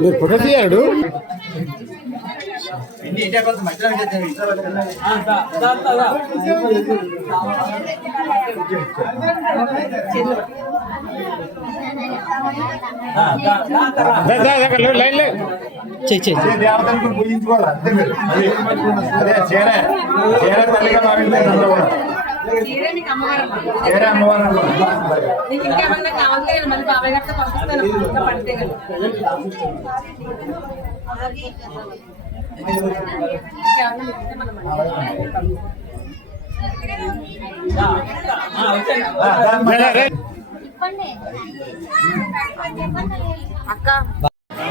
మీరు photo తీయాడు? Line line దేవతలకు పూజించుకోవాలి అదే చీర. చీర తల్లిగా భావించారు చీర అమ్మవారు ఇంకేమన్నా కావాలంటే మళ్ళీ బాబాయ్ గారితో పంపిస్తాను. పడితే కదా. అక్క.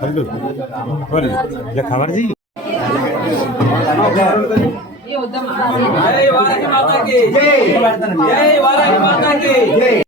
ખરીદો ખબર છે જય વારાહી માતા કી જય વારાહી માતા કી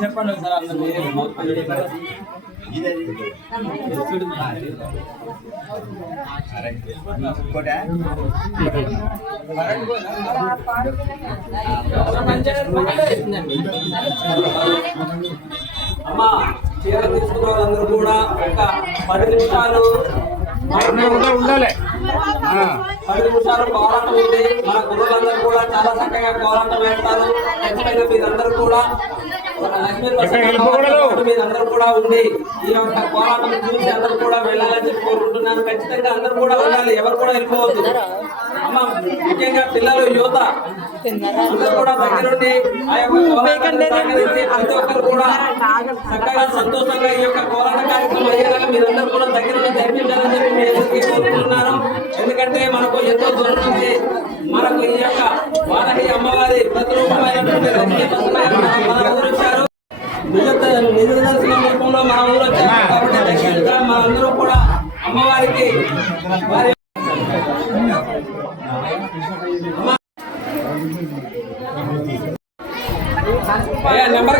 చెప్పండి ఒకసారి అందరూ అమ్మా. చీర తీసుకున్న వాళ్ళందరూ కూడా ఒక పది నిమిషాలు ఉండాలి, పది నిమిషాలు కోలాటం ఉంది. మన గురువులందరూ కూడా చాలా చక్కగా కోలాటం వేస్తారు. ఖచ్చితంగా మీరందరూ కూడా. మీరందరూ కూడా ఉండి ఈ యొక్క కోలాటం చూసి అందరూ కూడా వెళ్ళాలని చెప్పి కోరుకుంటున్నాను. ఖచ్చితంగా అందరూ కూడా ఉండాలి ఎవరు కూడా వెళ్ళిపోవద్దు. అమ్మ ముఖ్యంగా పిల్లలు యువత అందరూ కూడా దగ్గరుండి ఆ యొక్క ప్రతి ఒక్కరు కూడా చక్కగా సంతోషంగా ఈ యొక్క కోలాట కార్యక్రమం అయ్యేలాగా మీరందరూ కూడా జరిపించాలని చెప్పి మీ కోరుకుంటున్నాను ఎందుకంటే మనకు ఎంతో దూరం నుంచి మనకు ఈ యొక్క వారహి అమ్మవారి ప్రతిరూపమైనటువంటి మన వచ్చారు నిజ దర్శనం రూపంలో మన ఊరు వచ్చారు కాబట్టి మనందరూ కూడా అమ్మవారికి వారి నెంబర్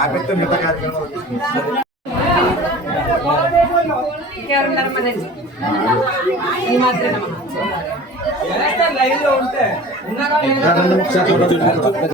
ఆపిస్తే మిగతా కార్యక్రమం ఇంకెవరున్నారు మన మాత్రమే.